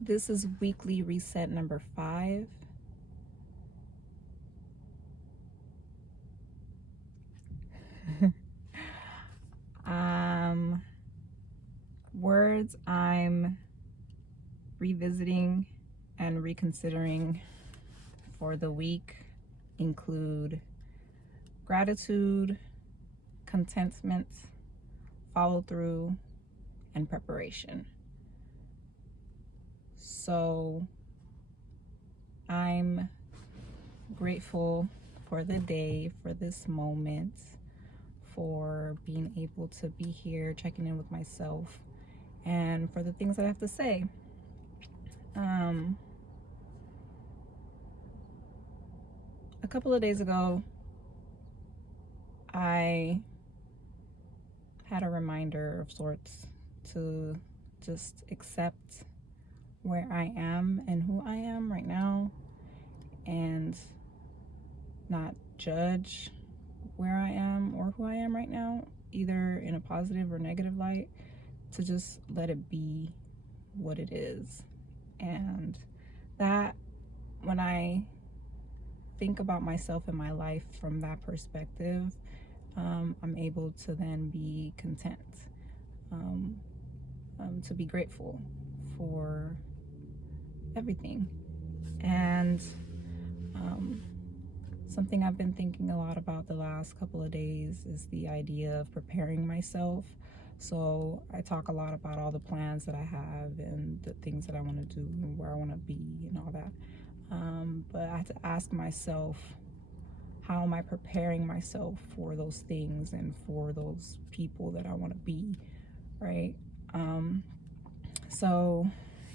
This is weekly reset number 5. Words I'm revisiting and reconsidering for the week include gratitude, contentment, follow through, and preparation. So I'm grateful for the day, for this moment, for being able to be here, checking in with myself, and for the things that I have to say. A couple of days ago, I had a reminder of sorts to just accept where I am and who I am right now, and not judge where I am or who I am right now, either in a positive or negative light, to just let it be what it is. And that, when I think about myself and my life from that perspective, I'm able to then be content, to be grateful for everything. And something I've been thinking a lot about the last couple of days is the idea of preparing myself. So I talk a lot about all the plans that I have and the things that I want to do and where I want to be and all that. But I have to ask myself, how am I preparing myself for those things and for those people that I want to be, right? So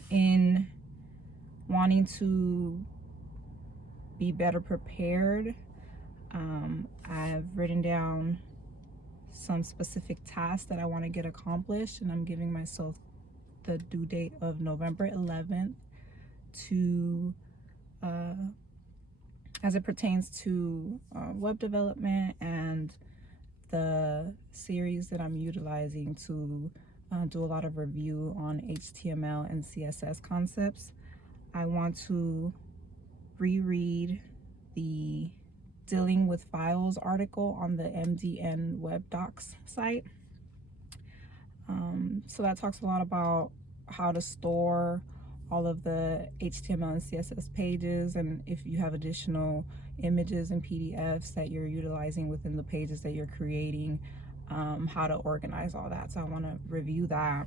in wanting to be better prepared, I've written down some specific tasks that I want to get accomplished, and I'm giving myself the due date of November 11th to as it pertains to web development and the series that I'm utilizing to do a lot of review on HTML and CSS concepts. I want to reread the Dealing with Files article on the MDN Web Docs site. So that talks a lot about how to store all of the HTML and CSS pages, and if you have additional images and PDFs that you're utilizing within the pages that you're creating, how to organize all that. So I want to review that,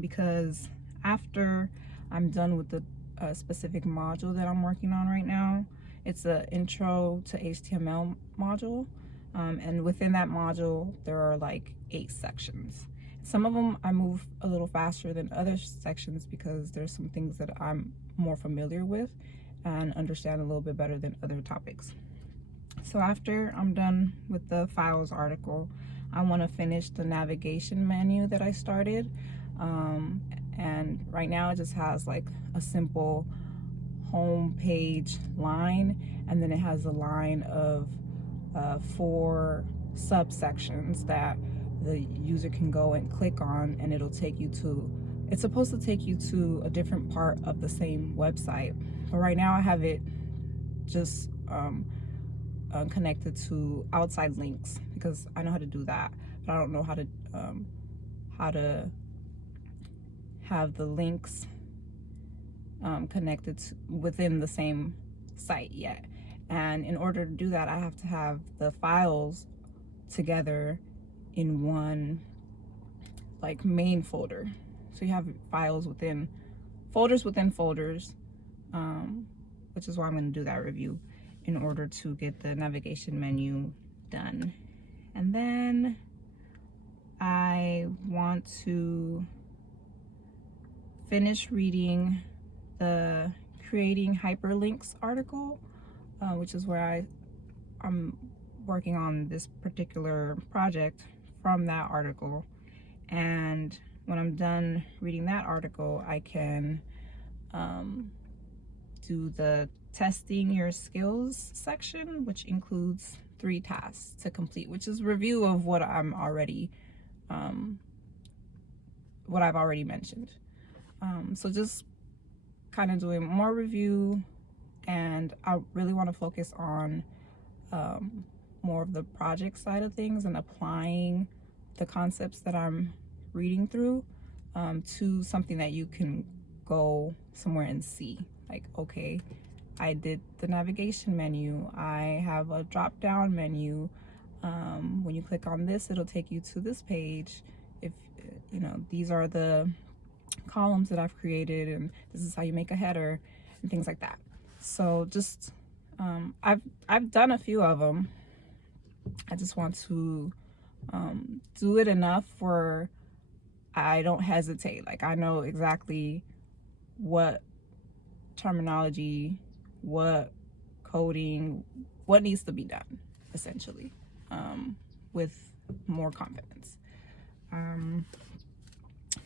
because after I'm done with the specific module that I'm working on right now, it's an intro to HTML module, and within that module there are like 8 sections. Some of them I move a little faster than other sections because there's some things that I'm more familiar with and understand a little bit better than other topics. So after I'm done with the files article, I want to finish the navigation menu that I started, and right now it just has like a simple home page line, and then it has a line of 4 subsections that the user can go and click on, and it'll take you to, it's supposed to take you to a different part of the same website. But right now I have it just connected to outside links because I know how to do that, but I don't know how to have the links connected within the same site yet. And in order to do that, I have to have the files together in one like main folder. So you have files within folders, which is why I'm going to do that review in order to get the navigation menu done. And then I want to finish reading the Creating Hyperlinks article, which is where I'm working on this particular project from that article. And when I'm done reading that article, I can do the testing your skills section, which includes 3 tasks to complete, which is review of what I've already mentioned. So just kind of doing more review, and I really want to focus on more of the project side of things and applying the concepts that I'm reading through to something that you can go somewhere and see. Like, okay, I did the navigation menu, I have a drop down menu. When you click on this, it'll take you to this page. If you know, these are the columns that I've created, and this is how you make a header and things like that. So just I've done a few of them. I just want to do it enough where I don't hesitate. Like, I know exactly what terminology, what coding, what needs to be done, essentially, with more confidence.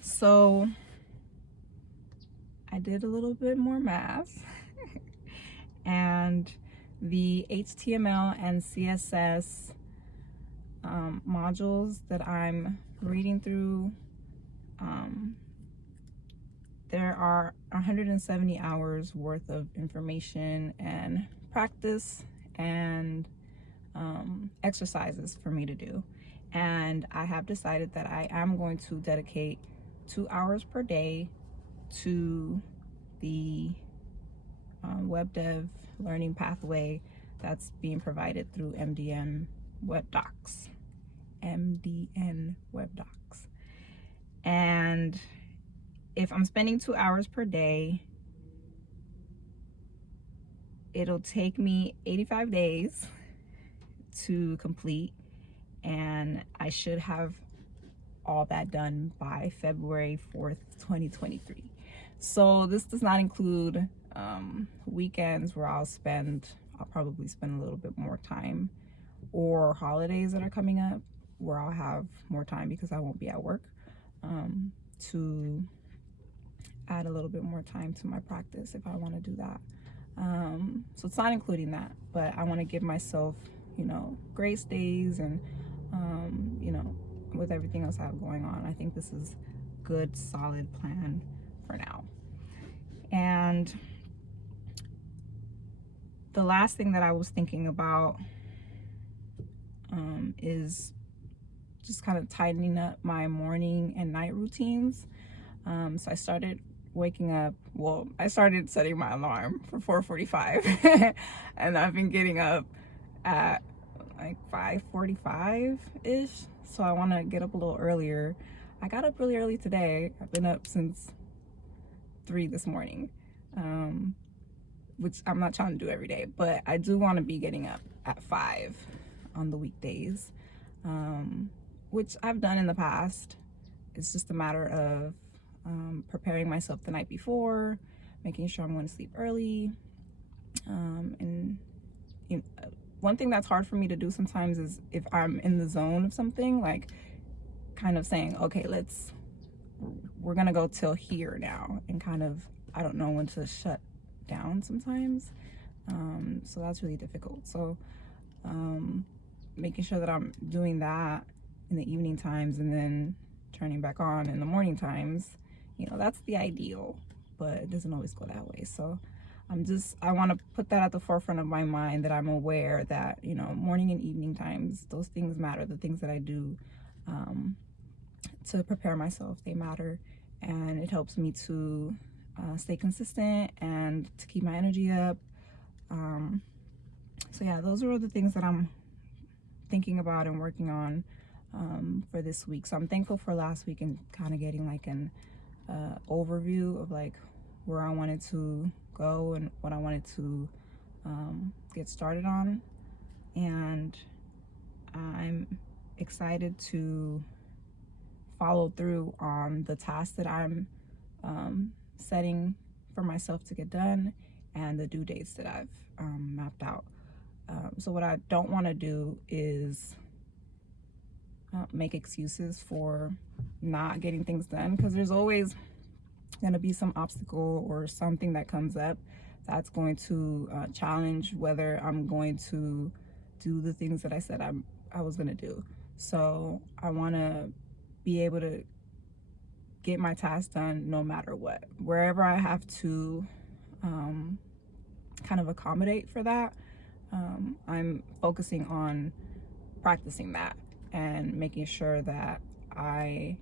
So I did a little bit more math and the HTML and CSS modules that I'm reading through, there are 170 hours worth of information and practice and exercises for me to do. And I have decided that I am going to dedicate 2 hours per day to the web dev learning pathway that's being provided through MDN Web Docs. MDN Web Docs. And if I'm spending 2 hours per day, it'll take me 85 days to complete, and I should have all that done by February 4th, 2023. So this does not include weekends where I'll probably spend a little bit more time, or holidays that are coming up where I'll have more time because I won't be at work, to add a little bit more time to my practice if I want to do that. So it's not including that, but I want to give myself, you know, grace days, and you know, with everything else I have going on, I think this is good, solid plan for now. And the last thing that I was thinking about is just kind of tightening up my morning and night routines. So I started waking up, well, I started setting my alarm for 4:45 and I've been getting up at like 5:45-ish. So I want to get up a little earlier. I got up really early today. I've been up since 3 this morning, which I'm not trying to do every day, but I do want to be getting up at 5 on the weekdays, which I've done in the past. It's just a matter of preparing myself the night before, making sure I'm going to sleep early. And you know, one thing that's hard for me to do sometimes is if I'm in the zone of something, like kind of saying, okay, we're gonna go till here now, and kind of, I don't know when to shut down sometimes. So that's really difficult. So making sure that I'm doing that in the evening times and then turning back on in the morning times, you know, that's the ideal, but it doesn't always go that way. So I want to put that at the forefront of my mind, that I'm aware that, you know, morning and evening times, those things matter. The things that I do to prepare myself, they matter, and it helps me to stay consistent and to keep my energy up. So yeah, those are the things that I'm thinking about and working on for this week. So I'm thankful for last week and kind of getting like an overview of like where I wanted to go and what I wanted to get started on. And I'm excited to follow through on the tasks that I'm setting for myself to get done, and the due dates that I've mapped out. So what I don't want to do is make excuses for not getting things done, because there's always going to be some obstacle or something that comes up that's going to challenge whether I'm going to do the things that I said I was going to do. So I want to be able to get my task done no matter what. Wherever I have to kind of accommodate for that, I'm focusing on practicing that and making sure that I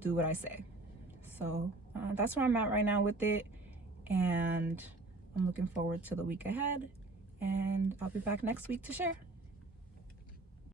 do what I say. So that's where I'm at right now with it, and I'm looking forward to the week ahead, and I'll be back next week to share.